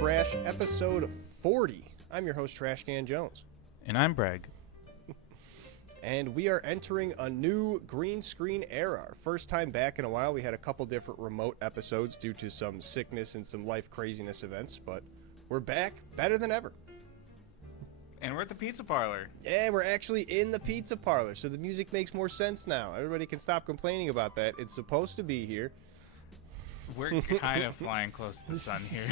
Trash, episode 40. I'm your host, Trashcan Jones. And I'm Breeeg. And we are entering a new green screen era. Our first time back in a while. We had a couple different remote episodes due to some sickness and some life craziness events, but we're back better than ever. And we're at the pizza parlor. Yeah, we're actually in the pizza parlor, so the music makes more sense now. Everybody can stop complaining about that. It's supposed to be here. We're kind of flying close to the sun here.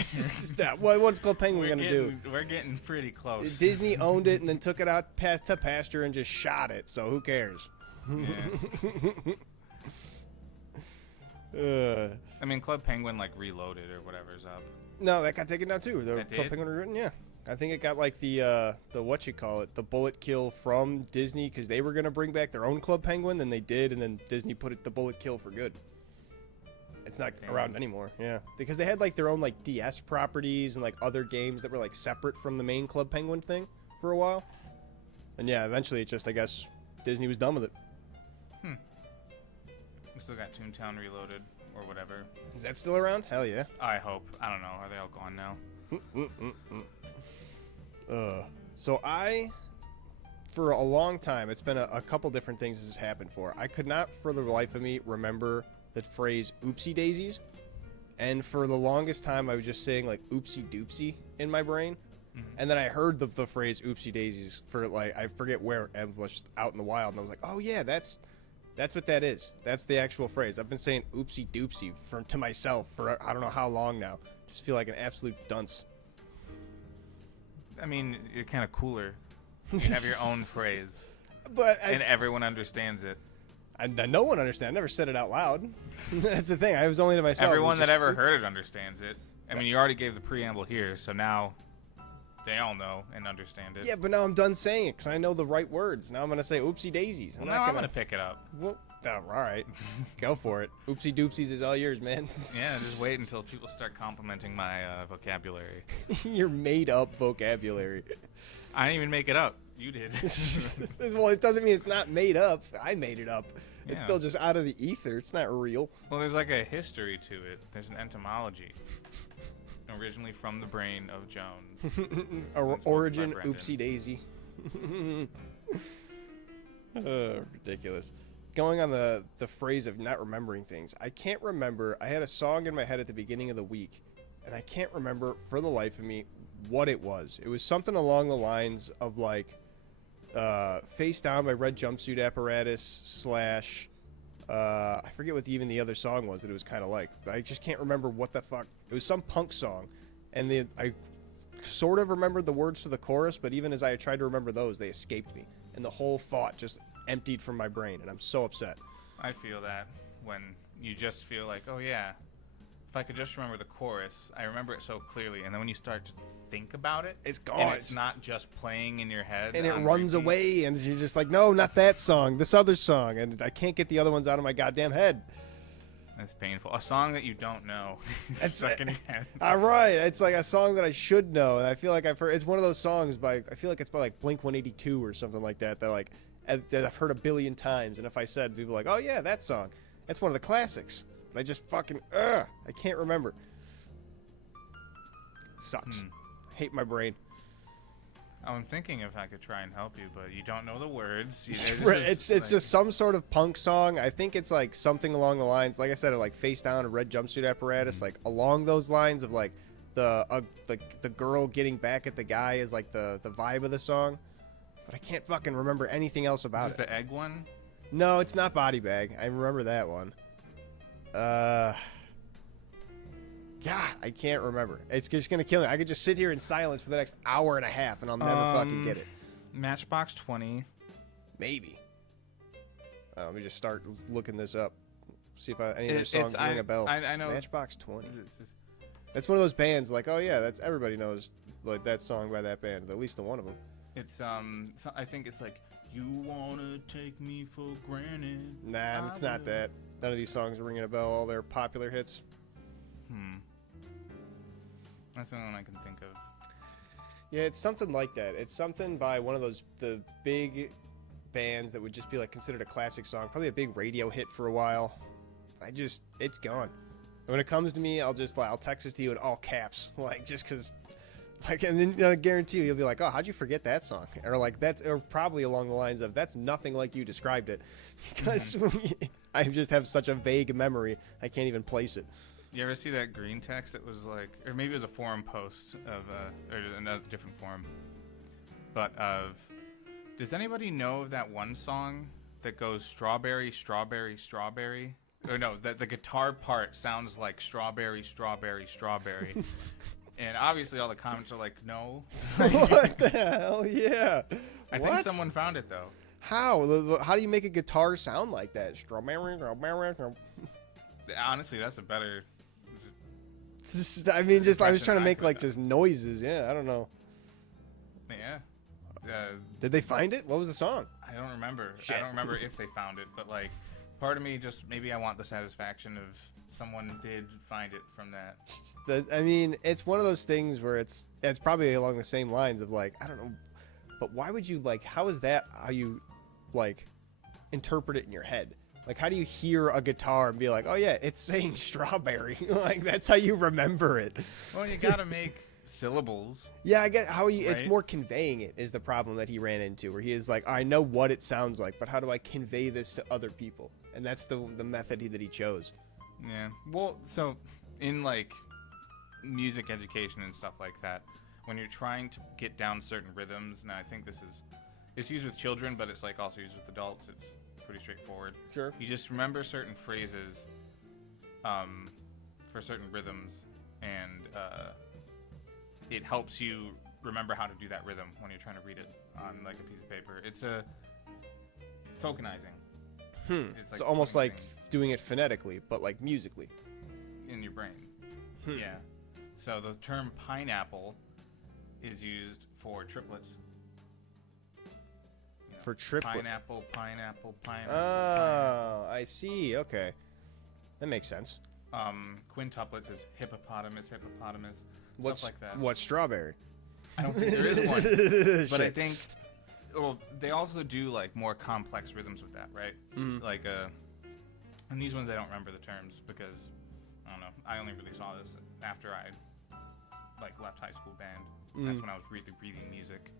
What's Club Penguin going to do? We're getting pretty close. Disney owned it and then took it out to pasture and just shot it, so who cares? Yeah. I mean, Club Penguin, like, reloaded or whatever's up. No, that got taken down, too. The That Club did? Penguin rewritten, yeah. I think it got, like, the the bullet kill from Disney, because they were going to bring back their own Club Penguin, then they did, and then Disney put the bullet kill for good. It's not around anymore, yeah. Because they had, like, their own, like, DS properties and, like, other games that were, like, separate from the main Club Penguin thing for a while. And, yeah, eventually it just, I guess, Disney was done with it. We still got Toontown Reloaded or whatever. Is that still around? Hell yeah. I hope. I don't know. Are they all gone now? So for a long time, it's been a couple different things this has happened for. I could not, for the life of me, remember the phrase oopsie daisies. And for the longest time, I was just saying, like, oopsie doopsie in my brain. Mm-hmm. And then I heard the phrase oopsie daisies for, like, I forget where, and was out in the wild. And I was like, oh, yeah, that's what that is. That's the actual phrase. I've been saying oopsie doopsie to myself for I don't know how long now. Just feel like an absolute dunce. I mean, you're kind of cooler. You have your own phrase. And everyone understands it. No one understands. I never said it out loud. That's the thing. I was only to myself. Everyone that ever heard it understands it. I mean, you already gave the preamble here, so now they all know and understand it. Yeah, but now I'm done saying it because I know the right words. Now I'm going to say oopsie daisies. I'm going to pick it up. Well, all right. Go for it. Oopsie doopsies is all yours, man. Yeah, just wait until people start complimenting my vocabulary. Your made-up vocabulary. I didn't even make it up. You did. Well, it doesn't mean it's not made up. I made it up. Yeah. It's still just out of the ether. It's not real. Well, there's like a history to it. There's an etymology. Originally from the brain of Joan. Origin oopsie daisy. Ridiculous. Going on the phrase of not remembering things. I can't remember. I had a song in my head at the beginning of the week, and I can't remember for the life of me what it was. It was something along the lines of, like, Face Down by Red Jumpsuit Apparatus / I forget what even the other song was that it was kind of like. I just can't remember what the fuck. It was some punk song, and I sort of remembered the words to the chorus, but even as I tried to remember those, they escaped me, and the whole thought just emptied from my brain, and I'm so upset. I feel that when you just feel like, oh yeah, if I could just remember the chorus, I remember it so clearly, and then when you start to think about it, it's gone. And it's not just playing in your head. And it runs away, and you're just like, no, not that song, this other song, and I can't get the other ones out of my goddamn head. That's painful. A song that you don't know. It's stuck in your head. All right. It's like a song that I should know, and I feel like I've heard. It's one of those songs I feel like it's by like Blink-182 or something like that. That like I've heard a billion times, and if I said, people are like, oh yeah, that song. That's one of the classics. And I just fucking I can't remember. Sucks. Hate my brain. I'm thinking if I could try and help you, but you don't know the words. It's just some sort of punk song. I think it's like something along the lines, like I said, like Face Down and Red Jumpsuit Apparatus, like along those lines of like the girl getting back at the guy is like the vibe of the song. But I can't fucking remember anything else about it. The egg one? No, it's not Body Bag. I remember that one. God, I can't remember. It's just gonna kill me. I could just sit here in silence for the next hour and a half, and I'll never fucking get it. Matchbox 20. Maybe. Let me just start looking this up. See if any of their songs ring a bell. I know. Matchbox 20. That's one of those bands. Like, oh yeah, that's everybody knows like that song by that band. At least the one of them. It's I think it's like, you wanna take me for granted. Nah, it's not that. None of these songs are ringing a bell. All their popular hits. That's the only one I can think of. Yeah, it's something like that. It's something by one of the big bands that would just be like considered a classic song, probably a big radio hit for a while. It's gone. And when it comes to me, I'll text it to you in all caps, like just because Like, and then I guarantee you'll be like, oh, how'd you forget that song? Or like or probably along the lines of, that's nothing like you described it, because I just have such a vague memory, I can't even place it. You ever see that green text that was like, or maybe it was a forum post of, or another different forum, but does anybody know of that one song that goes strawberry, strawberry, strawberry? Or no, the guitar part sounds like strawberry, strawberry, strawberry. And obviously all the comments are like, no. What the hell? Yeah. I think someone found it, though. How? How do you make a guitar sound like that? Strawberry, strawberry. Honestly, that's a better... I mean, just I was trying to make like just noises. Yeah, I don't know. Yeah. Did they find it? What was the song? I don't remember. Shit. I don't remember if they found it, but like, part of me just maybe I want the satisfaction of someone did find it from that. I mean, it's one of those things where it's probably along the same lines of like, I don't know, but why would you like? How is that how you like interpret it in your head? Like, how do you hear a guitar and be like, oh yeah, it's saying strawberry? Like, that's how you remember it. Well, you gotta make syllables. Yeah, I get how you. Right? It's more conveying it is the problem that he ran into, where he is like, I know what it sounds like, but how do I convey this to other people? And that's the method that he chose. Yeah. Well, so in like music education and stuff like that, when you're trying to get down certain rhythms, now I think it's used with children, but it's like also used with adults. It's pretty straightforward. Sure. You just remember certain phrases for certain rhythms, and it helps you remember how to do that rhythm when you're trying to read it on like a piece of paper. It's a tokenizing. It's It's almost like doing it phonetically, but like musically. In your brain. Yeah. So the term pineapple is used for triplets. You know, For triplet. Pineapple, pineapple, pineapple. Oh, I see. Okay. That makes sense. Quintuplets is hippopotamus, hippopotamus. What's stuff like that. What's strawberry? I don't think there is one. But I think, well, they also do like more complex rhythms with that, right? Like, and these ones I don't remember the terms because, I don't know, I only really saw this after I like left high school band. That's when I was reading music.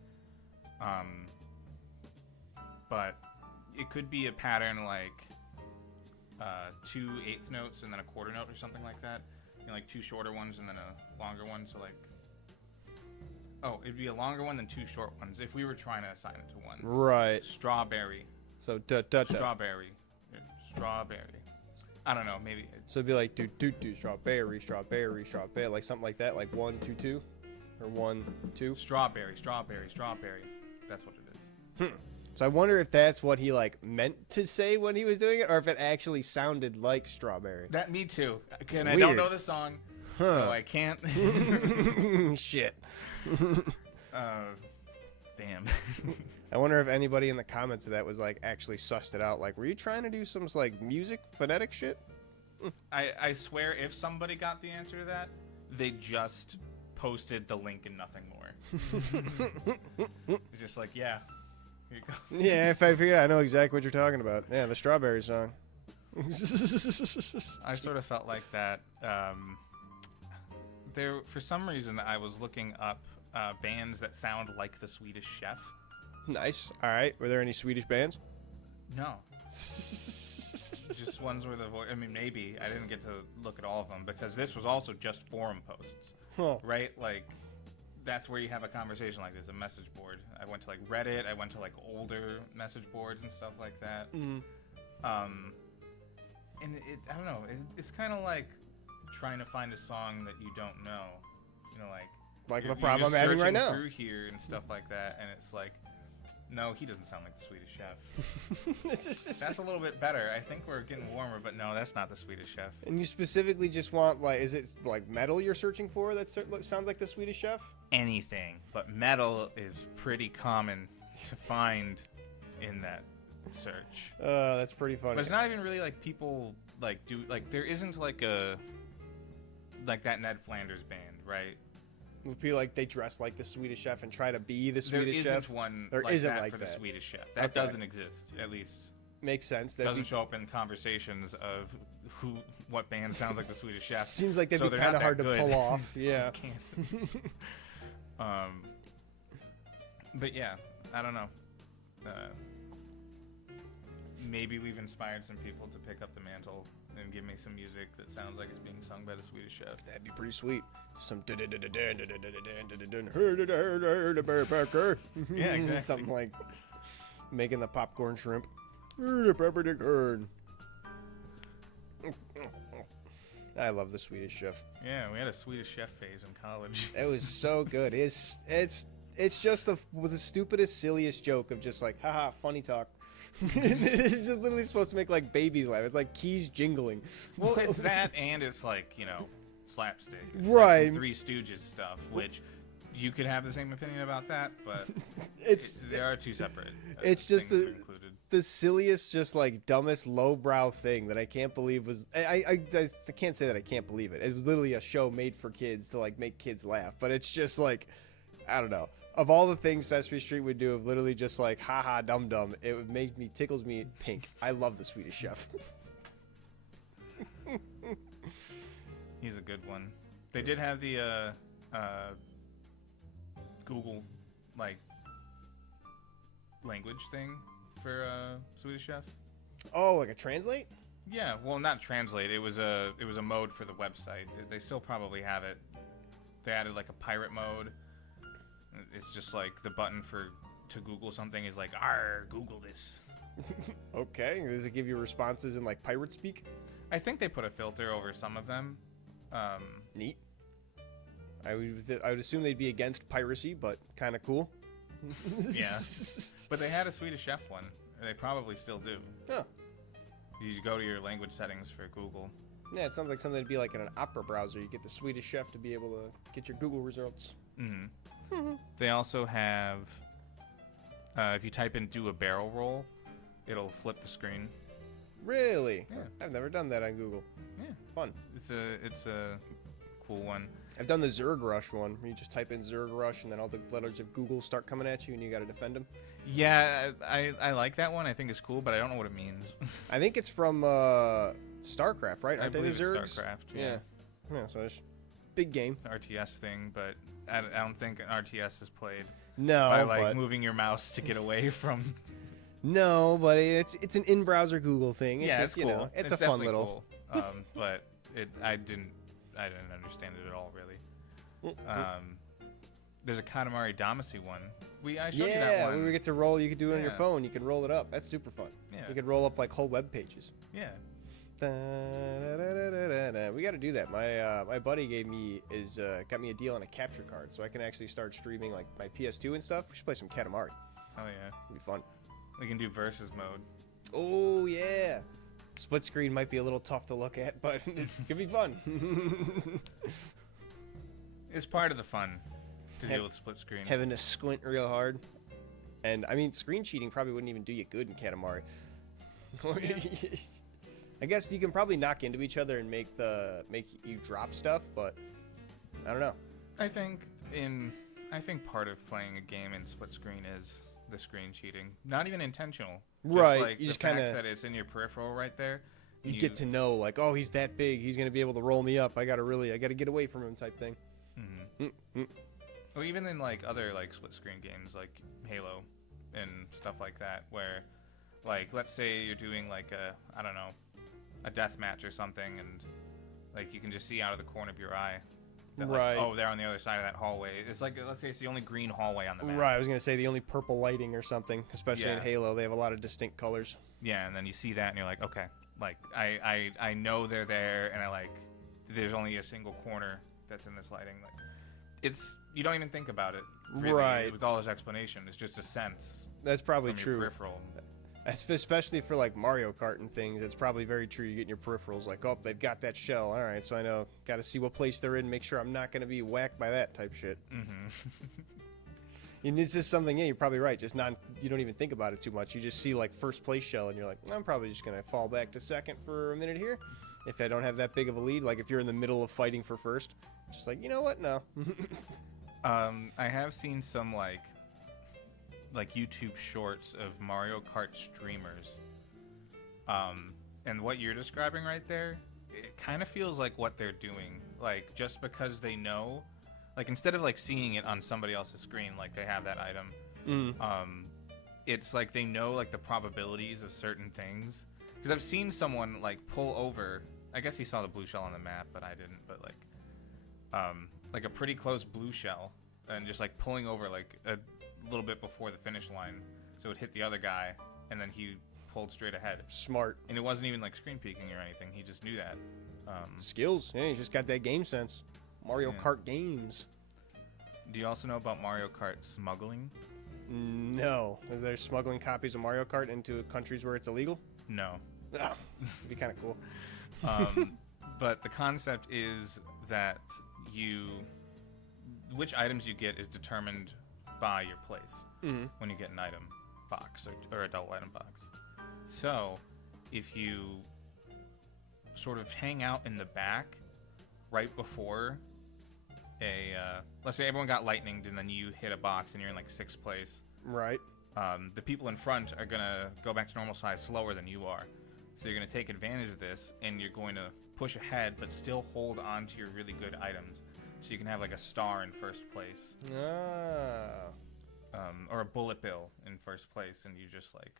But it could be a pattern like 2 1/8 notes and then a quarter note or something like that. You know, like 2 shorter ones and then a longer one. So like, oh, it'd be a longer one than 2 short ones if we were trying to assign it to one. Right. Strawberry. So da. Strawberry. Strawberry. I don't know. Maybe. So it'd be like do strawberry, strawberry, strawberry, like something like that, like 1 2 2, or 1 2. Strawberry, strawberry, strawberry. That's what it is. So I wonder if that's what he like meant to say when he was doing it, or if it actually sounded like strawberry. That me too. Again, I Weird. don't know the song, so I can't. Shit. Damn. I wonder if anybody in the comments of that was like actually sussed it out. Like, were you trying to do some like music phonetic shit? I swear, if somebody got the answer to that, they just posted the link and nothing more. It's just like, yeah. Here you go. Yeah, if I figure I know exactly what you're talking about. Yeah, the strawberry song. I sort of felt like that. There, for some reason, I was looking up bands that sound like the Swedish Chef. Nice. All right. Were there any Swedish bands? No. Just ones where the voice. I mean, maybe I didn't get to look at all of them because this was also just forum posts, right? Like, that's where you have a conversation like this, a message board. I went to like Reddit. I went to like older message boards and stuff like that. And I don't know. It's kind of like trying to find a song that you don't know. You know, like the problem I'm having right now. Through here and stuff like that, and it's like, no, he doesn't sound like the Swedish Chef. That's a little bit better. I think we're getting warmer, but no, that's not the Swedish Chef. And you specifically just want, like, is it like metal you're searching for that sounds like the Swedish Chef? Anything, but metal is pretty common to find in that search. That's pretty funny. But it's not even really like people like do like there isn't like a like that Ned Flanders band, right? Would be like they dress like the Swedish Chef and try to be the Swedish There Chef. isn't one There like isn't that like for that. the Swedish Chef. That Okay. doesn't exist, at least. Makes sense. Doesn't show up in conversations of what band sounds like the Swedish Chef. Seems like that'd So be they're kind of not hard that to good. pull off. Yeah. But yeah, I don't know. Maybe we've inspired some people to pick up the mantle and give me some music that sounds like it's being sung by the Swedish Chef. That'd be pretty sweet. Some Yeah, exactly. something like making the popcorn shrimp. I love the Swedish Chef. Yeah, we had a Swedish Chef phase in college. It was so good. It's just the stupidest, silliest joke of just like, haha, funny talk. It's just literally supposed to make like babies laugh. It's like keys jingling. Well, it's that, and it's like, slapstick. It's Right. Like some Three Stooges stuff, which you could have the same opinion about that, but there are two separate. It's just things that are included. the silliest, just like dumbest, lowbrow thing that I can't believe was. I can't say that I can't believe it. It was literally a show made for kids to like make kids laugh, but it's just like, I don't know. Of all the things Sesame Street would do, of literally just like, haha, dum dum, it would make me tickles me pink. I love the Swedish Chef. He's a good one. They did have the Google language thing for Swedish Chef. Oh, like a translate? Yeah, well, not translate. It was a mode for the website. They still probably have it. They added like a pirate mode. It's just like the button to Google something is like, "Arr, Google this." Okay. Does it give you responses in like pirate speak? I think they put a filter over some of them. Neat. I would assume they'd be against piracy, but kind of cool. Yeah. But they had a Swedish Chef one. They probably still do. Huh. You go to your language settings for Google. Yeah, it sounds like something to be like in an Opera browser. You get the Swedish Chef to be able to get your Google results. Mm-hmm. They also have, if you type in "do a barrel roll," it'll flip the screen. Really? Yeah. I've never done that on Google. Yeah, Fun. it's a cool one. I've done the Zerg Rush one, where you just type in Zerg Rush, and then all the letters of Google start coming at you, and you got to defend them. Yeah, I like that one. I think it's cool, but I don't know what it means. I think it's from StarCraft, right? I Aren't they the believe it's Zergs? StarCraft. Yeah. Yeah, so it's big game. RTS thing, but I don't think an RTS is played No, by like but moving your mouse to get away from. no, but it's an in-browser Google thing. It's Yeah, just, it's cool. you know, it's a fun definitely little. Cool. But I didn't understand it at all really. There's a Katamari Damacy one. I showed you that Yeah, one. when we get to roll, you can do it on your Yeah. phone. You can roll it up. That's super fun. Yeah. You can roll up like whole web pages. Yeah. Da-da-da-da-da-da. We got to do that. My buddy got me a deal on a capture card, so I can actually start streaming like my PS2 and stuff. We should play some Katamari. Oh yeah. It'd be fun. We can do versus mode. Oh yeah. Split screen might be a little tough to look at, but it could be fun. It's part of the fun to deal with split screen. Having to squint real hard. And I mean, screen cheating probably wouldn't even do you good in Katamari. I guess you can probably knock into each other and make you drop stuff, but I don't know. I think part of playing a game in split screen is the screen cheating. Not even intentional. Right, Like you the just fact kinda- that it's in your peripheral right there. You get to know, like, oh, he's that big. He's gonna be able to roll me up. I gotta get away from him, type thing. Mm-hmm. Or even in like other like split screen games like Halo and stuff like that, where like let's say you're doing like a death match or something, and like you can just see out of the corner of your eye that, like, Right. oh, they're on the other side of that hallway. It's like, let's say it's the only green hallway on the map. Right, I was gonna say the only purple lighting or something, especially in Yeah. Halo. They have a lot of distinct colors. Yeah, and then you see that and you're like, okay, like I know they're there, and there's only a single corner that's in this lighting. Like, you don't even think about it, really, Right. with all this explanation. It's just a sense That's probably from true. your peripheral. Especially for like Mario Kart and things, it's probably very true. You get in your peripherals like, oh, they've got that shell. All right, so I know, got to see what place they're in, make sure I'm not going to be whacked by that type shit. Mm-hmm. And it's just something, yeah, you're probably right. You don't even think about it too much. You just see like first place shell and you're like, I'm probably just going to fall back to second for a minute here. If I don't have that big of a lead, like if you're in the middle of fighting for first, just like, you know what? No. I have seen some like YouTube shorts of Mario Kart streamers. And what you're describing right there, it kind of feels like what they're doing. Like, just because they know, like instead of like seeing it on somebody else's screen, like they have that item. It's like they know like the probabilities of certain things. Because I've seen someone like pull over. I guess he saw the blue shell on the map, but I didn't. But like a pretty close blue shell, and just like pulling over like a little bit before the finish line, so it hit the other guy, and then he pulled straight ahead. Smart. And it wasn't even like screen peeking or anything. He just knew that. Skills. Yeah, you just got that game sense. Mario Kart games. Do you also know about Mario Kart smuggling? No. Is there smuggling copies of Mario Kart into countries where it's illegal? No. Oh, it'd be kind of cool. But the concept is that which items you get is determined by your place when you get an item box or a double item box. So if you sort of hang out in the back right before let's say everyone got lightninged and then you hit a box and you're in like 6th place. Right. The people in front are going to go back to normal size slower than you are. So you're going to take advantage of this, and you're going to push ahead, but still hold on to your really good items. So you can have like a star in 1st place. Or a bullet bill in 1st place, and you just like...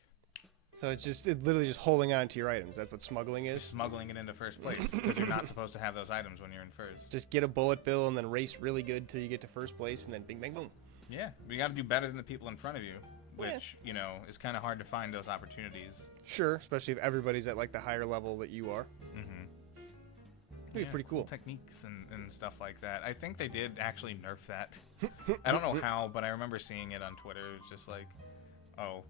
So it's literally just holding on to your items. That's what smuggling is? Smuggling it into 1st place, because you're not supposed to have those items when you're in 1st. Just get a bullet bill and then race really good till you get to 1st place, and then bing, bang, boom. Yeah, but you got to do better than the people in front of you, which, you know, is kind of hard to find those opportunities. Sure, especially if everybody's at like the higher level that you are. It'd be pretty cool. Techniques and stuff like that. I think they did actually nerf that. I don't know how, but I remember seeing it on Twitter. It's just like, oh,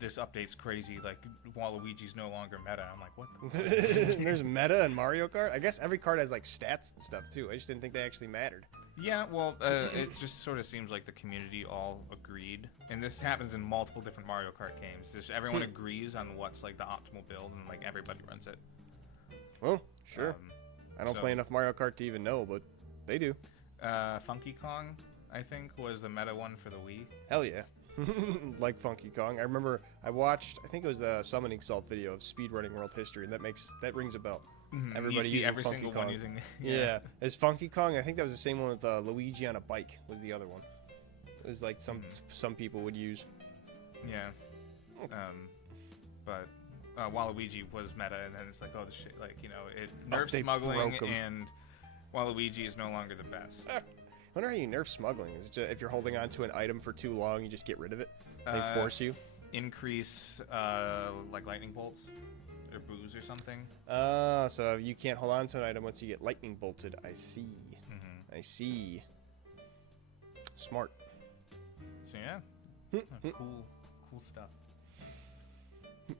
this update's crazy. Like, Waluigi's no longer meta. I'm like, what the fuck? There's meta in Mario Kart? I guess every card has like stats and stuff too. I just didn't think they actually mattered. Yeah, well, it just sort of seems like the community all agreed. And this happens in multiple different Mario Kart games. Just everyone agrees on what's like the optimal build, and like everybody runs it. Well, sure. I don't play enough Mario Kart to even know, but they do. Funky Kong, I think, was the meta one for the Wii. Hell yeah. Like Funky Kong. I remember I watched, I think it was the Summoning Salt video of speedrunning world history, and that rings a bell. Everybody using every Funky single Kong. one using Yeah. As Funky Kong, I think that was the same one with Luigi on a bike was the other one. It was like some people would use. Yeah. But Waluigi was meta, and then it's like, oh, the shit, like, you know, it nerfs smuggling, and Waluigi is no longer the best. I wonder how you nerf smuggling. Is it just, if you're holding on to an item for too long, you just get rid of it? They force you? Increase, like, lightning bolts or booze or something. So you can't hold on to an item once you get lightning bolted. I see. I see. Smart. So, yeah. Cool stuff.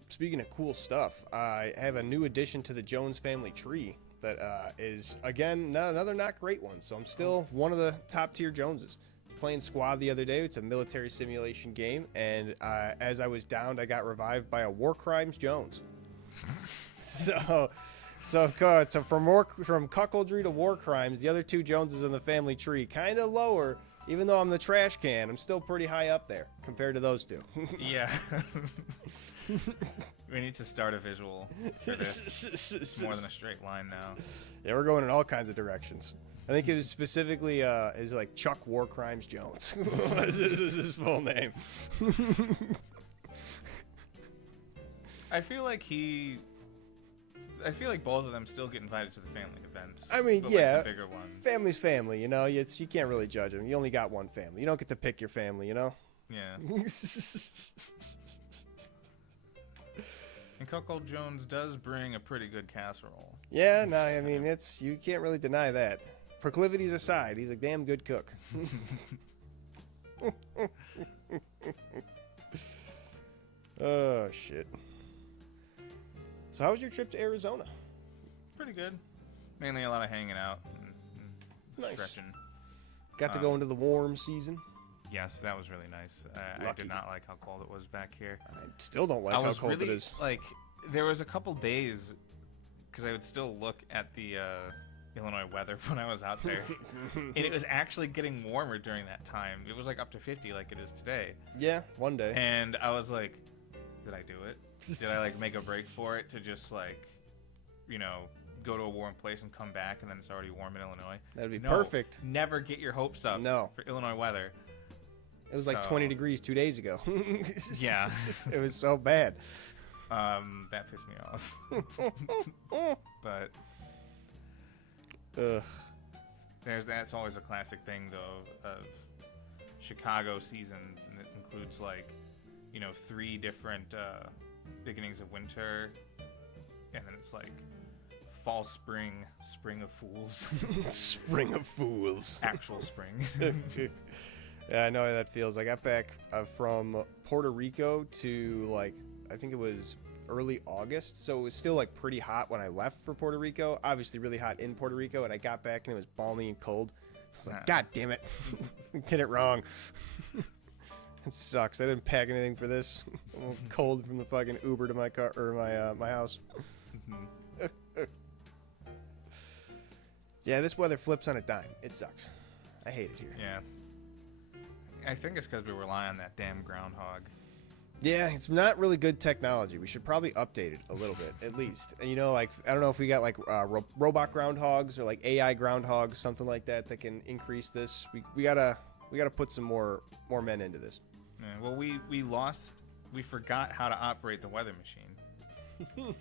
Speaking of cool stuff, I have a new addition to the Jones family tree that is, again, another not great one. So I'm still one of the top tier Joneses. Playing Squad the other day. It's a military simulation game, and as I was downed, I got revived by a War Crimes Jones. So from cuckoldry to War Crimes, the other two Joneses in the family tree, kind of lower. Even though I'm the trash can, I'm still pretty high up there compared to those two. Yeah. We need to start a visual for this. It's more than a straight line now. Yeah, we're going in all kinds of directions. I think it was specifically is like Chuck War Crimes Jones. This is his full name. I feel like both of them still get invited to the family events. I mean, but yeah, like the bigger ones. Family's family, you know. You can't really judge them. You only got one family. You don't get to pick your family, you know. Yeah. And Cuckold Jones does bring a pretty good casserole. Yeah, no, I mean, you can't really deny that. Proclivities aside, he's a damn good cook. Oh, shit. So how was your trip to Arizona? Pretty good. Mainly a lot of hanging out and Nice. stretching. Got to go into the warm season. Yes, that was really nice. I did not like how cold it was back here. I still don't like how cold it is. Like, there was a couple days, because I would still look at the Illinois weather when I was out there, and it was actually getting warmer during that time. It was like up to 50 like it is today. Yeah, one day. And I was like, did I do it? Did I like make a break for it to just like, you know, go to a warm place and come back, and then it's already warm in Illinois. That'd be No, perfect. Never get your hopes up for Illinois weather. It was like 20 degrees 2 days ago. Yeah. It was so bad. That pissed me off. But that's always a classic thing, though, of Chicago seasons, and it includes, like, 3 different beginnings of winter, and then it's like fall, spring of fools. Spring of fools. Actual spring. Yeah, I know how that feels. I got back from Puerto Rico to, like, I think it was early August, so it was still, like, pretty hot when I left for Puerto Rico. Obviously really hot in Puerto Rico, and I got back and it was balmy and cold. I was like, God damn it. Did it wrong. It sucks. I didn't pack anything for this. I'm cold from the fucking Uber to my car or my house. Yeah, this weather flips on a dime. It sucks. I hate it here. Yeah. I think it's because we rely on that damn groundhog. Yeah, it's not really good technology. We should probably update it a little bit, at least. And, like, I don't know if we got, like, robot groundhogs or, like, AI groundhogs, something like that can increase this. We gotta put some more men into this. Yeah, well, we forgot how to operate the weather machine.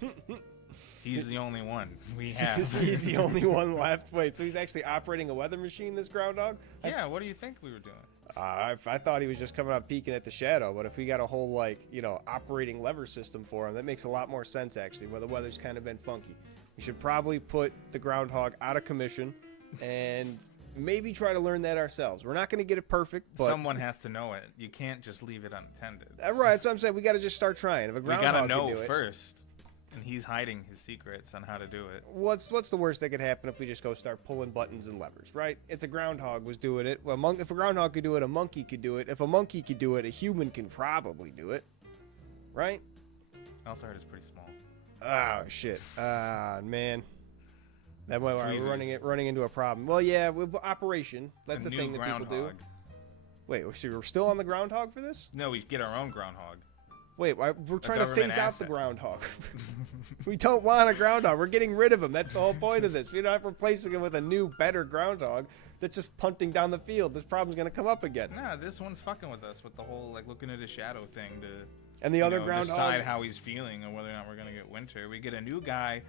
He's the only one we have. He's the only one left. Wait, so he's actually operating a weather machine, this groundhog? Yeah, what do you think we were doing? I thought he was just coming out peeking at the shadow, but if we got a whole, like, operating lever system for him, that makes a lot more sense, actually, where the weather's kind of been funky. We should probably put the groundhog out of commission and maybe try to learn that ourselves. We're not going to get it perfect, but someone has to know it. You can't just leave it unattended. Right, that's what I'm saying. We got to just start trying. If a groundhog we got to know can do it, first. And he's hiding his secrets on how to do it. What's the worst that could happen if we just go start pulling buttons and levers, right? It's a groundhog was doing it. Well, if a groundhog could do it, a monkey could do it. If a monkey could do it, a human can probably do it, right? I also heard it's pretty small. Oh shit! Man, that way we're running into a problem. Well, yeah, with operation. That's the thing that people do. Wait, so we're still on the groundhog for this? No, we get our own groundhog. Wait, we're trying to phase out the groundhog. We don't want a groundhog. We're getting rid of him. That's the whole point of this. We're not replacing him with a new, better groundhog that's just punting down the field. This problem's going to come up again. Nah, this one's fucking with us with the whole, like, looking at his shadow thing to and the other groundhog decide how he's feeling and whether or not we're going to get winter. We get a new guy.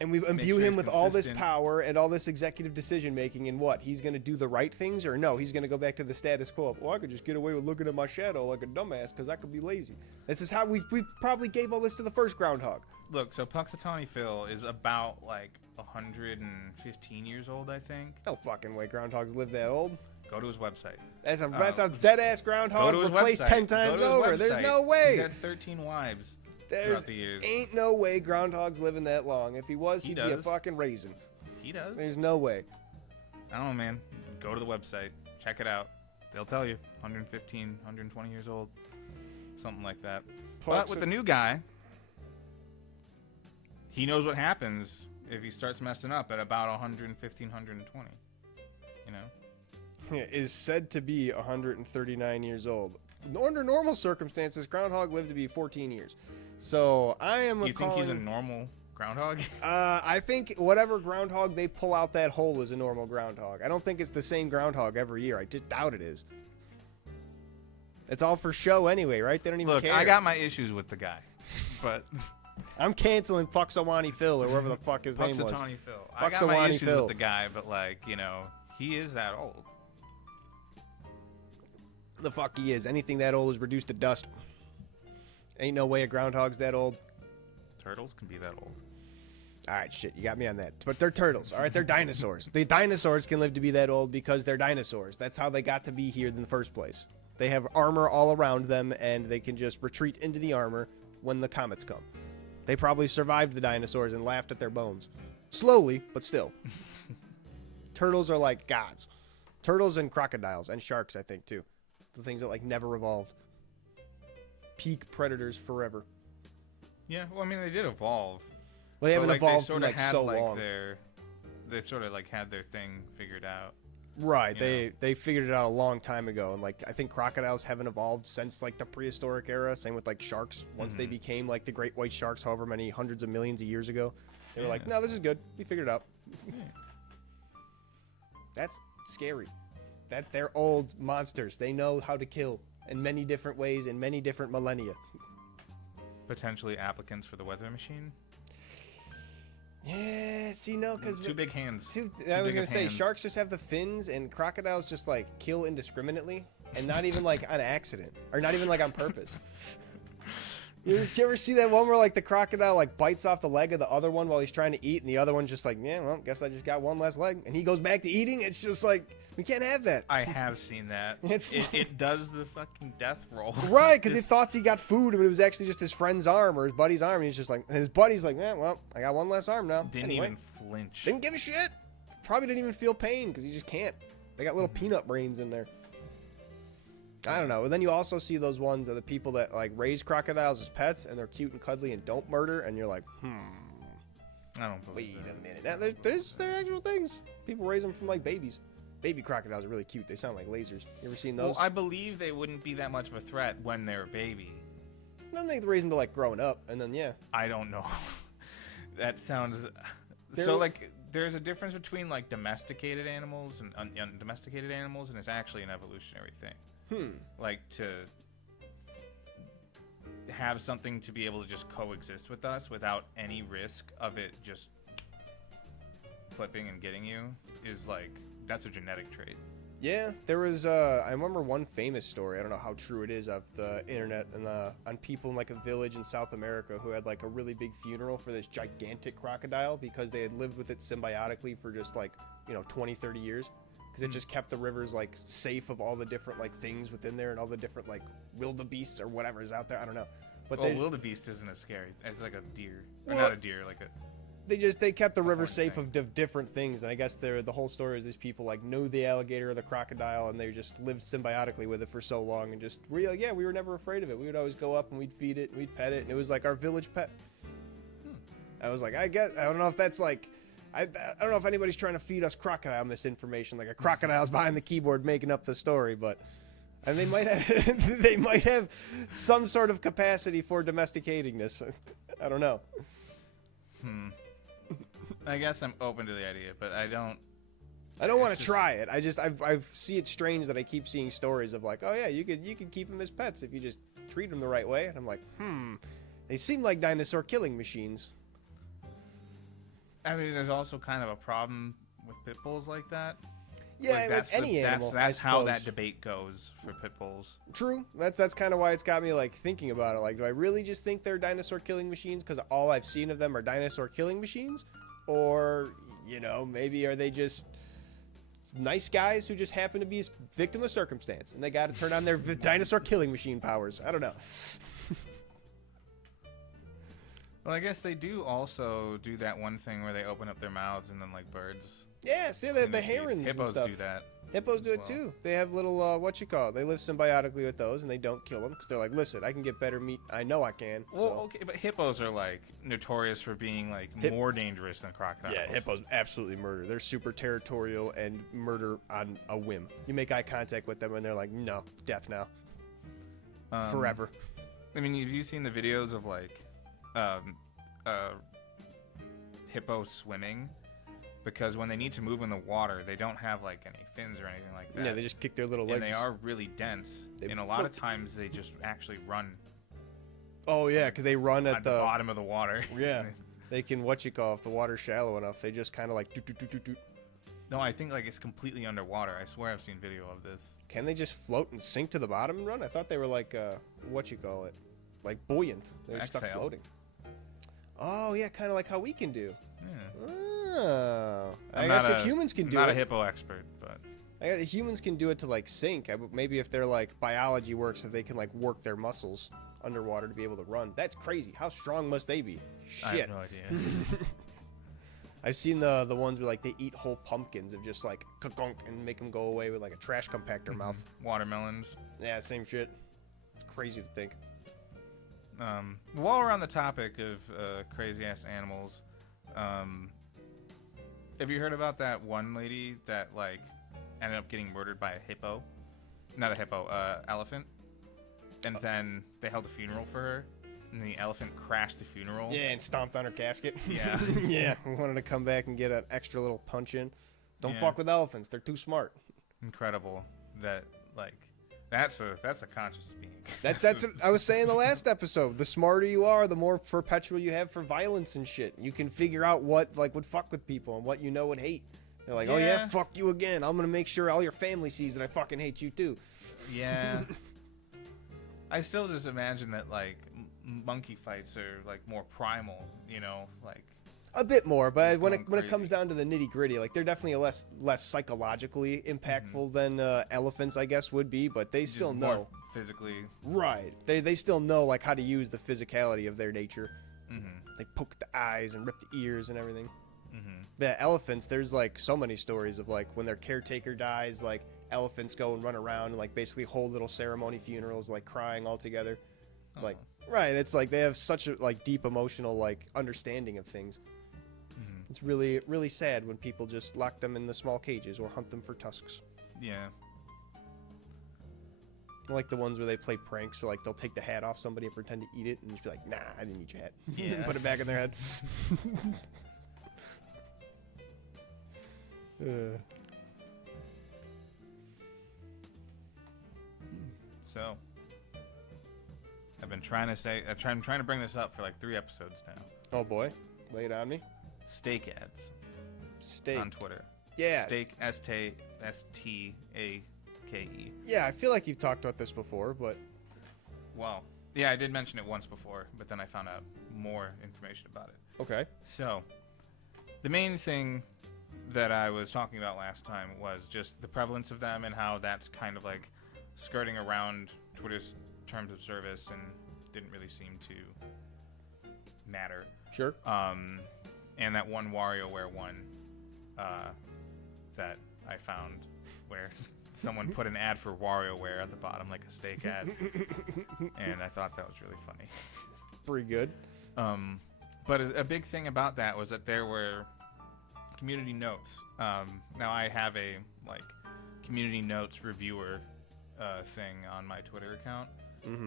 And we imbue him with all this power and all this executive decision making, and what? He's going to do the right things, or no? He's going to go back to the status quo. Well, I could just get away with looking at my shadow like a dumbass because I could be lazy. This is how we probably gave all this to the first groundhog. Look, so Puxatawny Phil is about like 115 years old, I think. No fucking way groundogs live that old. Go to his website. That's a dead ass groundhog replaced 10 times over. There's no way. He's had 13 wives. There's ain't no way groundhog's living that long. If he was, he'd be a fucking raisin. He does. There's no way. I don't know, man. Go to the website. Check it out. They'll tell you. 115, 120 years old. Something like that. But with the new guy, he knows what happens if he starts messing up at about 115, 120. You know? Is said to be 139 years old. Under normal circumstances, groundhog lived to be 14 years. So I am. You think he's a normal groundhog? I think whatever groundhog they pull out that hole is a normal groundhog. I don't think it's the same groundhog every year. I just doubt it is. It's all for show anyway, right? They don't even care. Look, I got my issues with the guy, but I'm canceling Puxawani Phil or whoever the fuck his name was. Puxatawny Phil. I got my issues with the guy, but like, he is that old. The fuck he is. Anything that old is reduced to dust. Ain't no way a groundhog's that old. Turtles can be that old. All right, shit, you got me on that. But they're turtles, all right? They're dinosaurs. The dinosaurs can live to be that old because they're dinosaurs. That's how they got to be here in the first place. They have armor all around them, and they can just retreat into the armor when the comets come. They probably survived the dinosaurs and laughed at their bones. Slowly, but still. Turtles are like gods. Turtles and crocodiles and sharks, I think, too. The things that, like, never evolved. Peak predators forever. Yeah, well, I mean, they did evolve. Well, they haven't evolved for, like, so long. They sort of, like, had their thing figured out. Right, they figured it out a long time ago. And, like, I think crocodiles haven't evolved since, like, the prehistoric era. Same with, like, sharks. Once they became, like, the great white sharks however many hundreds of millions of years ago. They were like, no, this is good. We figured it out. That's scary. That they're old monsters. They know how to kill in many different ways in many different millennia. Potentially applicants for the weather machine. Yeah, see, no, because two big hands. I was gonna say sharks just have the fins, and crocodiles just like kill indiscriminately, and not even like on accident, or not even like on purpose. You ever see that one where like the crocodile like bites off the leg of the other one while he's trying to eat, and the other one's just like, yeah, well, guess I just got one less leg, and he goes back to eating? It's just like, we can't have that. I have seen that. It does the fucking death roll. Right, because he thought he got food, but it was actually just his friend's arm or his buddy's arm, and he's just like, and his buddy's like, yeah, well, I got one less arm now. Didn't even flinch. Didn't give a shit. Probably didn't even feel pain because he just can't. They got little peanut brains in there. I don't know. And then you also see those ones of the people that like raise crocodiles as pets, and they're cute and cuddly and don't murder, and you're like, I don't believe wait that. a minute. Now, there's actual things. People raise them from like babies. Baby crocodiles are really cute. They sound like lasers. You ever seen those? Well, I believe they wouldn't be that much of a threat when they're a baby. I don't think they raise them to like growing up, and then yeah. I don't know. That sounds so like there's a difference between like domesticated animals and undomesticated animals, and it's actually an evolutionary thing. Like to have something to be able to just coexist with us without any risk of it just flipping and getting you is like, that's a genetic trait. Yeah, there was I remember one famous story, I don't know how true it is, of the internet and on people in like a village in South America who had like a really big funeral for this gigantic crocodile because they had lived with it symbiotically for just like, 20, 30 years. Because it just kept the rivers like safe of all the different like things within there and all the different like wildebeests or whatever is out there. I don't know. But wildebeest isn't as scary. It's like a deer, or not a deer, like a. They kept the river safe of different things, and I guess the whole story is these people like know the alligator or the crocodile, and they just lived symbiotically with it for so long, and just we were never afraid of it. We would always go up and we'd feed it, and we'd pet it, and it was like our village pet. I was like, I don't know if that's like. I don't know if anybody's trying to feed us crocodile misinformation, like a crocodile's behind the keyboard making up the story, but and they might have some sort of capacity for domesticating this. I don't know. I guess I'm open to the idea, but I don't want to try it. I see it strange that I keep seeing stories of like, oh yeah, you could keep them as pets if you just treat them the right way, and I'm like, they seem like dinosaur killing machines. I mean, there's also kind of a problem with pit bulls like that. Yeah, like any animal. That's how that debate goes for pit bulls. True. That's kind of why it's got me like thinking about it. Like, do I really just think they're dinosaur killing machines because all I've seen of them are dinosaur killing machines, or maybe are they just nice guys who just happen to be a victim of circumstance and they got to turn on their dinosaur killing machine powers? I don't know. Well, I guess they do also do that one thing where they open up their mouths and then like birds. Yeah, see the herons Hippos and stuff. do that. Hippos do it too. They have little they live symbiotically with those, and they don't kill them because they're like, listen, I can get better meat. I know I can. Well, okay, but hippos are like notorious for being like more dangerous than crocodiles. Yeah, hippos absolutely murder. They're super territorial and murder on a whim. You make eye contact with them, and they're like, no, death now, forever. I mean, have you seen the videos of like hippo swimming? Because when they need to move in the water, they don't have like any fins or anything like that. Yeah, they just kick their little legs. And they are really dense. And a lot of times they just actually run. Oh yeah, because they run at the bottom of the water. Yeah, they can if the water's shallow enough, they just kind of like doot. No, I think like it's completely underwater. I swear I've seen video of this. Can they just float and sink to the bottom and run? I thought they were like like buoyant. They're stuck floating. Oh yeah, kind of like how we can do. Yeah. Oh, I guess if humans can do it. I'm not a hippo expert, but I guess humans can do it to like sink. Maybe if their like biology works, if they can like work their muscles underwater to be able to run. That's crazy. How strong must they be? Shit. I have no idea. I've seen the ones where like they eat whole pumpkins of just like ka-gunk and make them go away with like a trash compactor mouth. Watermelons. Yeah, same shit. It's crazy to think. While we're on the topic of crazy ass animals, have you heard about that one lady that like ended up getting murdered by a hippo? Not a hippo, elephant. And then they held a funeral for her. and the elephant crashed the funeral. Yeah, and stomped on her casket. Yeah. Yeah, we wanted to come back and get an extra little punch in. Don't Yeah. fuck with elephants. They're too smart. Incredible. That, like, that's a conscious being. That's what I was saying the last episode. The smarter you are, the more perpetual you have for violence and shit. You can figure out what would fuck with people and what you know would hate. They're like, oh yeah, Yeah. fuck you again. I'm gonna make sure all your family sees that I fucking hate you too. Yeah. I still just imagine that, like, monkey fights are, like, more primal, you know, like. A bit more, but It's when going it comes crazy. down to the nitty gritty, like they're definitely less psychologically impactful than elephants, I guess, would be. But they just still more know, physically. right? They still know like how to use the physicality of their nature. Mm-hmm. They poke the eyes and rip the ears and everything. Mm-hmm. The elephants, there's like so many stories of like when their caretaker dies, like elephants go and run around and like basically hold little ceremony funerals, like crying all together. Like, right? It's like they have such a like deep emotional like understanding of things. Mm-hmm. It's really, really sad when people just lock them in the small cages or hunt them for tusks. Yeah. I like the ones where they play pranks, or like they'll take the hat off somebody and pretend to eat it, and just be like, "Nah, I didn't eat your hat." Yeah. Put it back in their head. So, I've been trying to bring this up for like 3 episodes now. Oh boy, lay it on me. Steak ads Steak. on Twitter. Yeah. Steak, S-T-A-K-E. Yeah, I feel like you've talked about this before, but Well, yeah, I did mention it once before, but then I found out more information about it. okay. So, the main thing that I was talking about last time was just the prevalence of them and how that's kind of like skirting around Twitter's terms of service and didn't really seem to matter. Sure. And that one WarioWare one that I found where someone put an ad for WarioWare at the bottom, like a steak ad, and I thought that was really funny. Pretty good. But a big thing about that was that there were community notes. Now I have a like community notes reviewer thing on my Twitter account,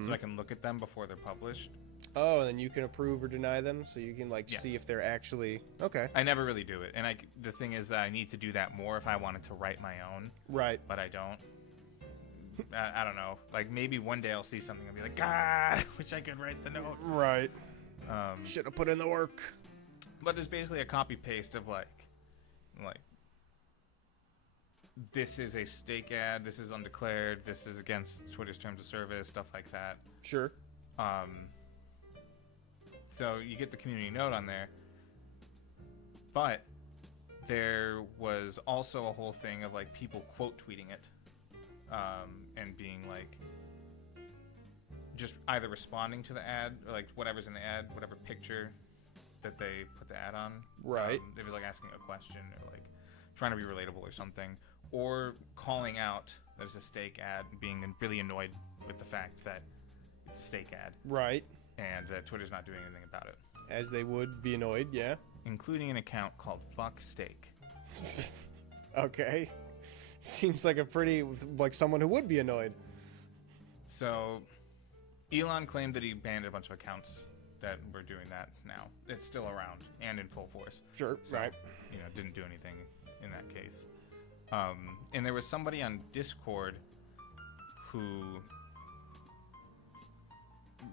so I can look at them before they're published. Oh, and then you can approve or deny them, so you can like Yes. see if they're actually okay. I never really do it, and the thing is that I need to do that more if I wanted to write my own, Right. but I don't. I don't know. Like maybe one day I'll see something and be like, God, I wish I could write the note. Right. Should have put in the work. But there's basically a copy paste of like this is a steak ad, this is undeclared, this is against Twitter's terms of service, stuff like that. Sure. So you get the community note on there, but there was also a whole thing of like people quote tweeting it, and being like, just either responding to the ad or like whatever's in the ad, whatever picture that they put the ad on. Right. They were like asking a question or like trying to be relatable or something, or calling out that it's a steak ad and being really annoyed with the fact that it's a steak ad Right. and that Twitter's not doing anything about it, As they would be annoyed, yeah. including an account called Fuck Steak. Okay. Seems like like someone who would be annoyed. So Elon claimed that he banned a bunch of accounts that were doing that now. It's still around and in full force. Sure. So, Right. you know, didn't do anything in that case. And there was somebody on Discord who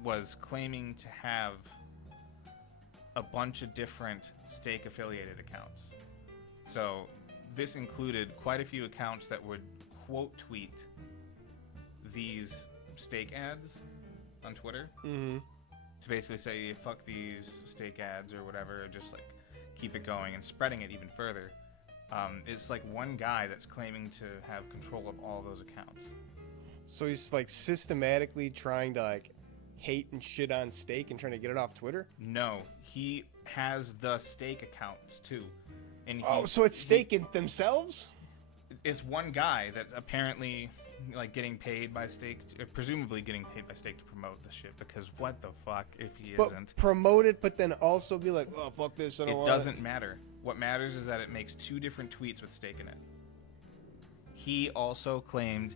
was claiming to have a bunch of different steak affiliated accounts. So this included quite a few accounts that would quote tweet these steak ads on Twitter Mm-hmm. to basically say fuck these steak ads or whatever, just like keep it going and spreading it even further. It's like one guy that's claiming to have control of all those accounts. So he's like systematically trying to like hate and shit on steak and trying to get it off Twitter. No, he has the steak accounts too. And So it's steak in themselves? It's one guy that's apparently like getting paid by steak, presumably getting paid by steak to promote the shit, because what the fuck if he But isn't? promote it, but then also be like, oh, fuck this, I don't It want doesn't matter. What matters is that it makes 2 different tweets with steak in it. He also claimed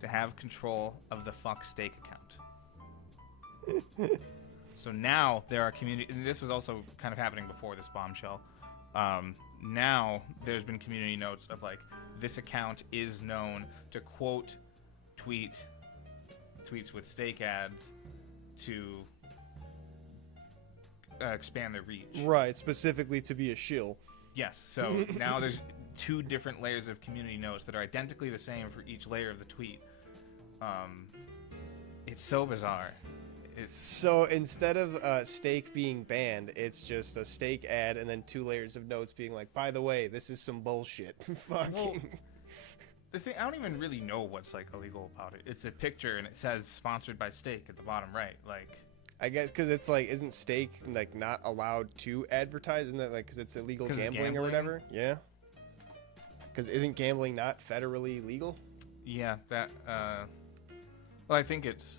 to have control of the fuck steak account. So now there are community. And this was also kind of happening before this bombshell. Now there's been community notes of like this account is known to quote tweets with steak ads to expand their reach. Right, specifically to be a shill. Yes. So now there's 2 different layers of community notes that are identically the same for each layer of the tweet. It's so bizarre. So instead of steak being banned, it's just a steak ad and then 2 layers of notes being like, by the way, this is some bullshit. Fucking. Well, the thing, I don't even really know what's like illegal about it. It's a picture and it says sponsored by steak at the bottom right. Like, I guess because it's like, isn't steak like not allowed to advertise? Isn't that like because it's illegal gambling or whatever? Yeah. Because isn't gambling not federally legal? Yeah, that. Well, I think it's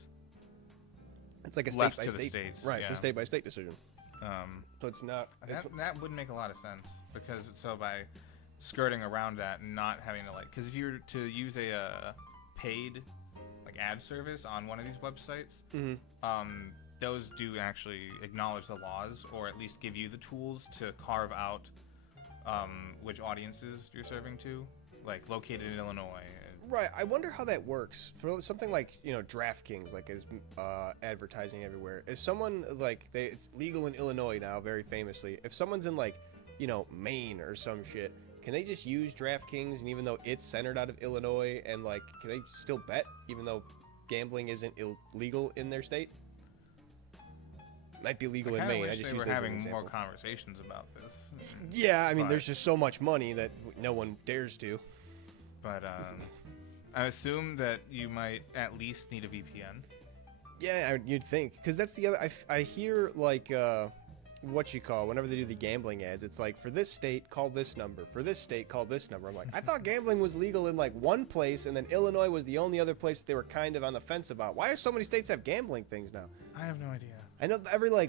like a state left by to state, the states. right? Yeah. It's a state by state decision. So it's not. That would make a lot of sense because so by skirting around that and not having to like, because if you were to use a paid like ad service on one of these websites, those do actually acknowledge the laws or at least give you the tools to carve out which audiences you're serving to, like located in Illinois. Right. I wonder how that works for something like DraftKings, like is advertising everywhere. Is someone like it's legal in Illinois now, very famously. If someone's in like Maine or some shit, can they just use DraftKings? And even though it's centered out of Illinois, and like, can they still bet even though gambling isn't illegal in their state? Might be legal in Maine. I just they use were those as an having more example. conversations about this. Yeah, I mean, there's just so much money that no one dares to. But I assume that you might at least need a VPN. Yeah, you'd think, because that's the other. I hear like whenever they do the gambling ads, it's like, for this state call this number, for this state call this number. I'm like, I thought gambling was legal in like one place, and then Illinois was the only other place they were kind of on the fence about. Why are so many states have gambling things now? I have no idea. I know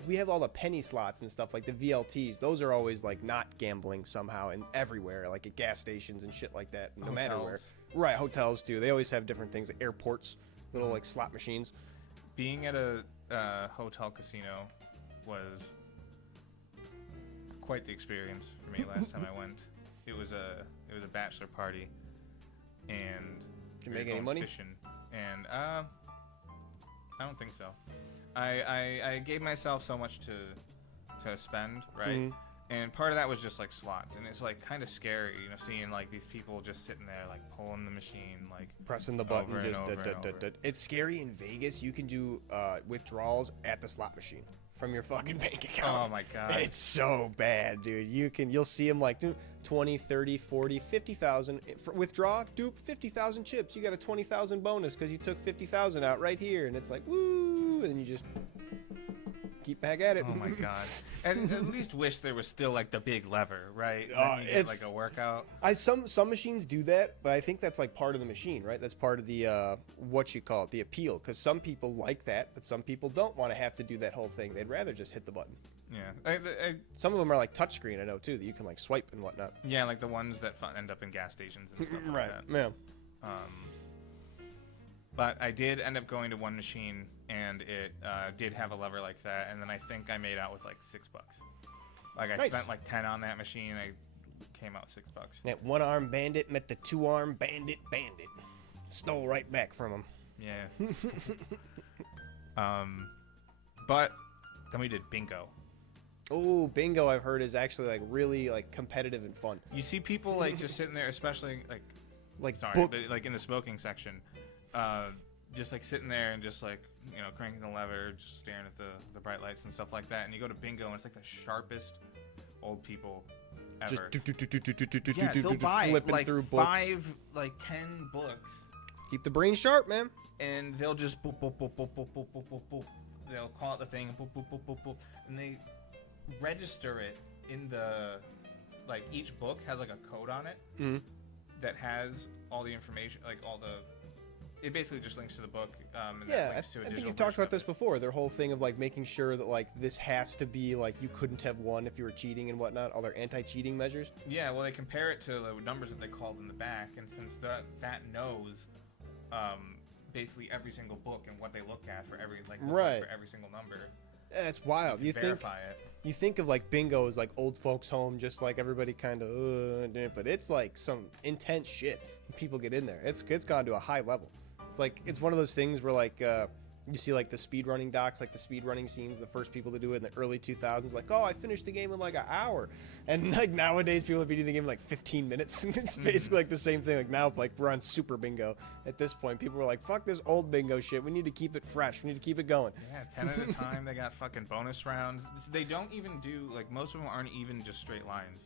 we have all the penny slots and stuff, like the VLTs. Those are always like not gambling somehow, and everywhere, like at gas stations and shit like that, no matter where. Right, hotels too. They always have different things, like airports, little like slot machines. Being at a hotel casino was quite the experience for me last time I went. It was a bachelor party, and Did you make any money? Fishing, and I don't think so. I gave myself so much to spend, right? Mhm. And part of that was just like slots, and it's like kind of scary, seeing like these people just sitting there like pulling the machine, like Pressing the button, over and just over and over. It's scary in Vegas. You can do withdrawals at the slot machine from your fucking bank account. Oh my god. It's so bad, dude. You'll see them like, dude, 20, 30, 40, 50,000 withdraw, dude, 50,000 chips. You got a 20,000 bonus because you took 50,000 out right here, and it's like, woo, and you just keep back at it. Oh my god. And at least wish there was still like the big lever, right? Oh, Then you get like a workout. Some machines do that, but I think that's like part of the machine, right? That's part of the the appeal, because some people like that, but some people don't want to have to do that whole thing. They'd rather just hit the button. Yeah. Some of them are like touchscreen, I know too, that you can like swipe and whatnot. Yeah, like the ones that end up in gas stations and stuff like Right. that. Yeah. But I did end up going to one machine, and it did have a lever like that, and then I think I made out with like $6. Like I Nice. spent like 10 on that machine, I came out with $6. That one-arm bandit met the two-arm bandit. Stole right back from him. Yeah. But then we did bingo. Oh, bingo! I've heard is actually like really like competitive and fun. You see people like just sitting there, especially Like sorry, book- but like in the smoking section, just like sitting there and just like cranking the lever, just staring at the bright lights and stuff like that. And you go to bingo, and it's like the sharpest old people ever. Yeah, they'll buy flipping like through books. 5, like 10 books, Keep the brain sharp, man. and they'll just boop boop boop boop boop boop boop boop boop. They'll call it the thing, boop boop boop boop boop, and they register it in the each book has like a code on it that has all the information, like all the. It basically just links to the book. And Yeah, that links to a I think digital you've talked version about of this it. before. Their whole thing of like making sure that like this has to be like you couldn't have won if you were cheating and whatnot. All their anti-cheating measures. Yeah, well, they compare it to the numbers that they called in the back, and since that knows basically every single book and what they look at for every Right. for every single number, It's wild. You think verify it. you think of like bingo as like old folks home, just like everybody kind of, but it's like some intense shit. People get in there. It's gone to a high level. It's like it's one of those things where like you see like the speedrunning docs, like the speedrunning scenes, the first people to do it in the early 2000s, like, oh, I finished the game in like an hour. And like nowadays people are beating the game in like 15 minutes. It's basically like the same thing. Like now, like we're on super bingo at this point. People are like, fuck this old bingo shit. We need to keep it fresh. We need to keep it going. Yeah, 10 at a time. They got fucking bonus rounds. They don't even do, like, most of them aren't even just straight lines.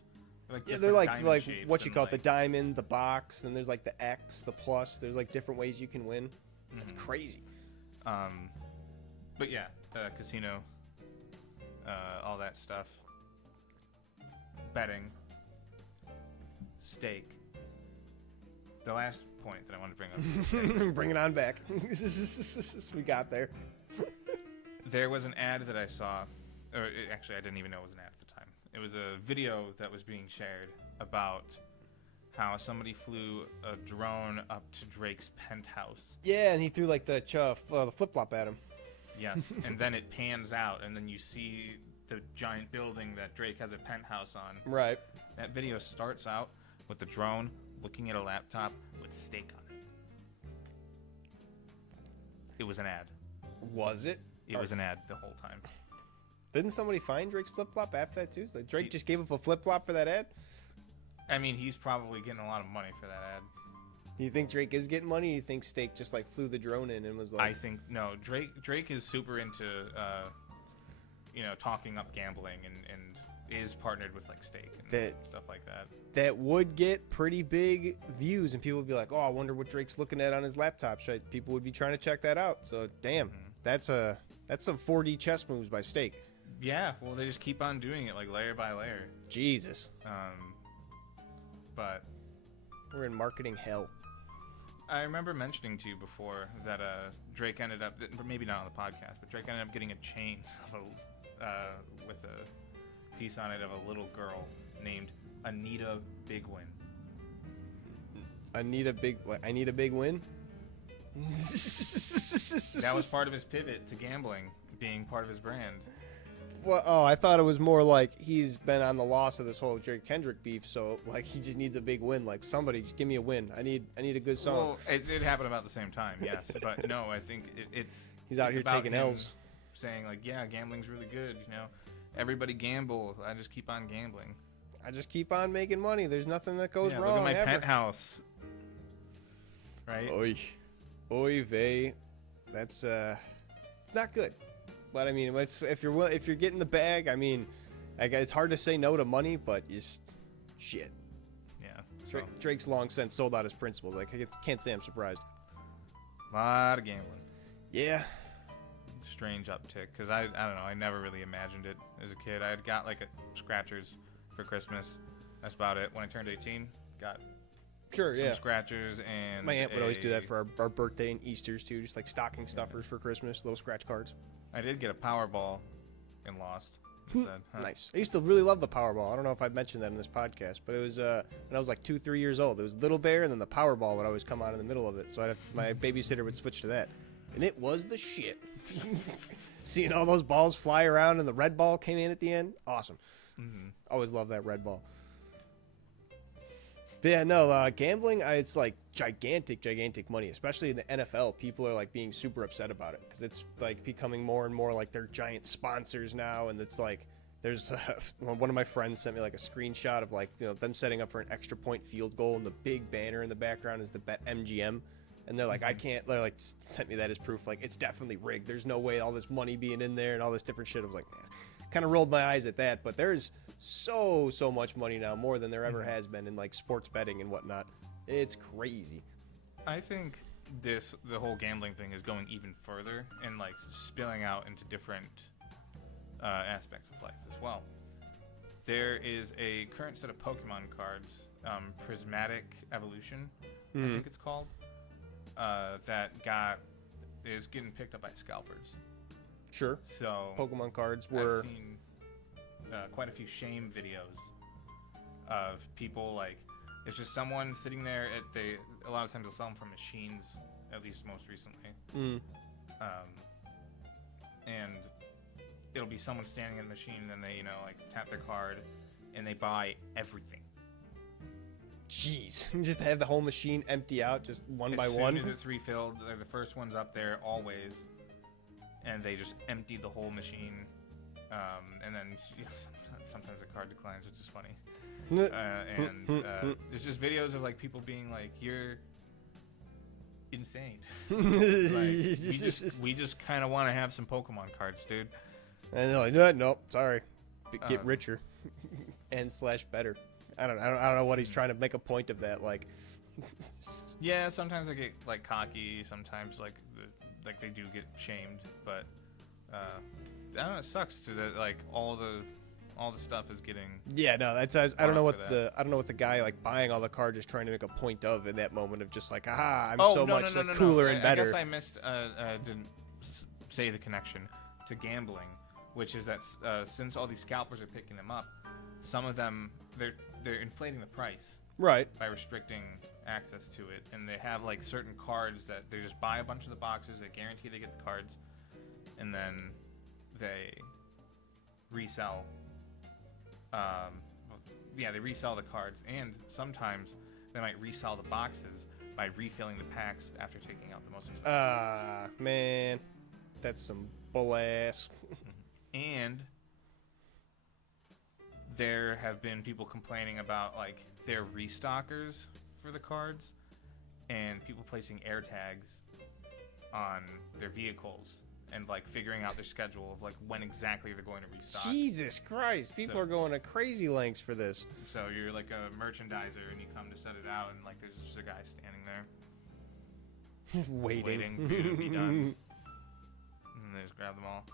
They're like shapes what you call it, like, the diamond, the box, and there's like the X, the plus. There's like different ways you can win. It's crazy. But yeah, casino, all that stuff, betting, stake. The last point that I want to bring up. Bring it on back. We got there. There was an ad that I saw, actually I didn't even know it was an ad at the time. It was a video that was being shared about how somebody flew a drone up to Drake's penthouse. Yeah, and he threw like the flip-flop at him. Yes, and then it pans out, and then you see the giant building that Drake has a penthouse on. Right. That video starts out with the drone looking at a laptop with steak on it. It was an ad. Was it? It was an ad the whole time. Didn't somebody find Drake's flip-flop after that too? So Drake just gave up a flip-flop for that ad? I mean, he's probably getting a lot of money for that ad. Do you think Drake is getting money? Or do you think Steak just like flew the drone in and was like? I think no. Drake is super into talking up gambling and is partnered with like Steak and stuff like that. That would get pretty big views, and people would be like, "Oh, I wonder what Drake's looking at on his laptop." People would be trying to check that out. So, damn, that's some 4D chess moves by Steak. Yeah, well, they just keep on doing it like layer by layer. Jesus. But we're in marketing hell. I remember mentioning to you before that Drake ended up, maybe not on the podcast, but Drake ended up getting a chain of with a piece on it of a little girl named Anita Bigwin. I need a big win. That was part of his pivot to gambling, being part of his brand. Well, I thought it was more like he's been on the loss of this whole Drake Kendrick beef, so like he just needs a big win. Like somebody, just give me a win. I need a good song. Well, it happened about the same time, yes, but no, I think he's out here taking L's, saying like, yeah, gambling's really good. Everybody gamble. I just keep on gambling. I just keep on making money. There's nothing that goes wrong. Look at my ever. penthouse. Right. Oy vey. That's it's not good. But I mean, if you're getting the bag, I mean, it's hard to say no to money, but just shit. Yeah. Drake's long since sold out his principles. Like, I can't say I'm surprised. A lot of gambling. Yeah. Strange uptick, because I don't know, I never really imagined it as a kid. I had got like scratchers for Christmas. That's about it. When I turned 18, got some scratchers, and my aunt would always do that for our birthday and Easters too, just like stocking stuffers for Christmas, little scratch cards. I did get a Powerball and lost instead. Nice. I used to really love the Powerball. I don't know if I've mentioned that in this podcast, but it was when I was like 2-3 years old. It was Little Bear, and then the Powerball would always come out in the middle of it. So my babysitter would switch to that, and it was the shit. Seeing all those balls fly around, and the red ball came in at the end. Awesome. Always love that red ball. But yeah, no, gambling, it's like gigantic money, especially in the NFL. People are like being super upset about it because it's like becoming more and more like they're giant sponsors now. And it's like there's one of my friends sent me like a screenshot of like them setting up for an extra point field goal, and the big banner in the background is the Bet MGM. And they're like, they're like, sent me that as proof. Like, it's definitely rigged. There's no way all this money being in there and all this different shit. I was like, man, kind of rolled my eyes at that. But there's so much money now, more than there ever has been in like sports betting and whatnot. It's crazy. I think the whole gambling thing is going even further and like spilling out into different aspects of life as well. There is a current set of Pokemon cards, Prismatic Evolution, I think it's called. That is getting picked up by scalpers. Sure. So Pokemon cards were. I've seen quite a few shame videos of people like it's just someone sitting there a lot of times they'll sell them from machines, at least most recently. And it'll be someone standing in the machine, and then they, you know, like tap their card, and they buy everything. Jeez, just have the whole machine empty out just one by one. one. As soon as it's refilled, they're the first ones up there always, and they just empty the whole machine. And then you know, sometimes the card declines, which is funny. There's just videos of like people being like, "You're insane." Like, we just kind of want to have some Pokemon cards, dude. And they're like, "No, nope, sorry, get richer and / better." I don't know what he's trying to make a point of that. Like, yeah, sometimes they get like cocky. Sometimes like they do get shamed, but I don't know. It sucks to that. Like all the stuff is getting. Yeah, no, that's I don't know what the guy like buying all the cards is trying to make a point of in that moment of just like, aha, I'm so much cooler and better. I guess I missed didn't say the connection to gambling, which is that since all these scalpers are picking them up, some of them they're inflating the price right by restricting access to it, and they have like certain cards that they just buy a bunch of the boxes, they guarantee they get the cards, and then they resell. They resell the cards, and sometimes they might resell the boxes by refilling the packs after taking out the most expensive. Man, that's some bull ass. And there have been people complaining about like their restockers for the cards and people placing air tags on their vehicles and like figuring out their schedule of like when exactly they're going to restock. Jesus Christ, people are going to crazy lengths for this. So you're like a merchandiser and you come to set it out, and like there's just a guy standing there waiting for you to be done, and then they just grab them all.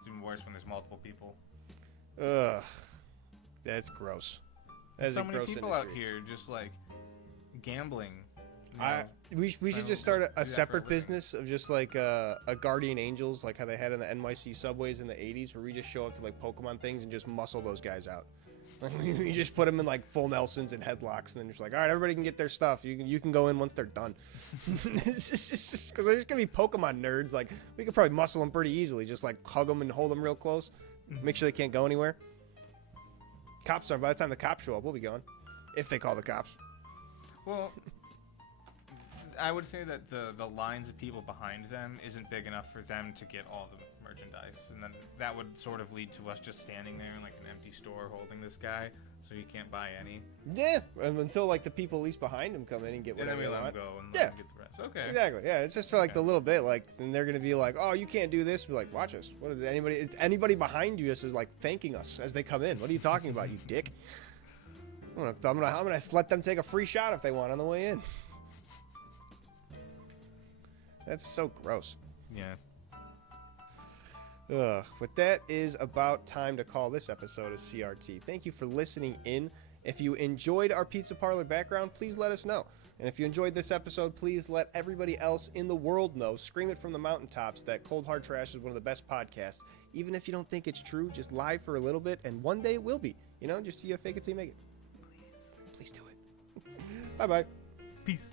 It's even worse when there's multiple people. Ugh, that's gross. That's so many people out here just like gambling. We should just start a separate business of just like a Guardian Angels, like how they had in the NYC subways in the 80s, where we just show up to like Pokemon things and just muscle those guys out. Like we just put them in like full Nelsons and headlocks, and then just like, all right, everybody can get their stuff. You can go in once they're done. It's just because there's gonna be Pokemon nerds. Like we could probably muscle them pretty easily. Just like hug them and hold them real close, make sure they can't go anywhere. Cops are. By the time the cops show up, we'll be gone, if they call the cops. Well, I would say that the lines of people behind them isn't big enough for them to get all the merchandise, and then that would sort of lead to us just standing there in like an empty store holding this guy, so you can't buy any. Yeah, until like the people at least behind him come in and get whatever they want. And then we let them go and let them get the rest. Okay. Exactly. Yeah, it's just for like the little bit, like, and they're gonna be like, "Oh, you can't do this." We're like, "Watch us." What is anybody behind you is like thanking us as they come in? What are you talking about, you dick? I'm gonna let them take a free shot if they want on the way in. That's so gross. Yeah. But that is about time to call this episode of CRT. Thank you for listening in. If you enjoyed our pizza parlor background, please let us know. And if you enjoyed this episode, please let everybody else in the world know. Scream it from the mountaintops that Cold Hard Trash is one of the best podcasts. Even if you don't think it's true, just lie for a little bit, and one day it will be. You know, just you fake it till you make it. Please do it. Bye-bye. Peace.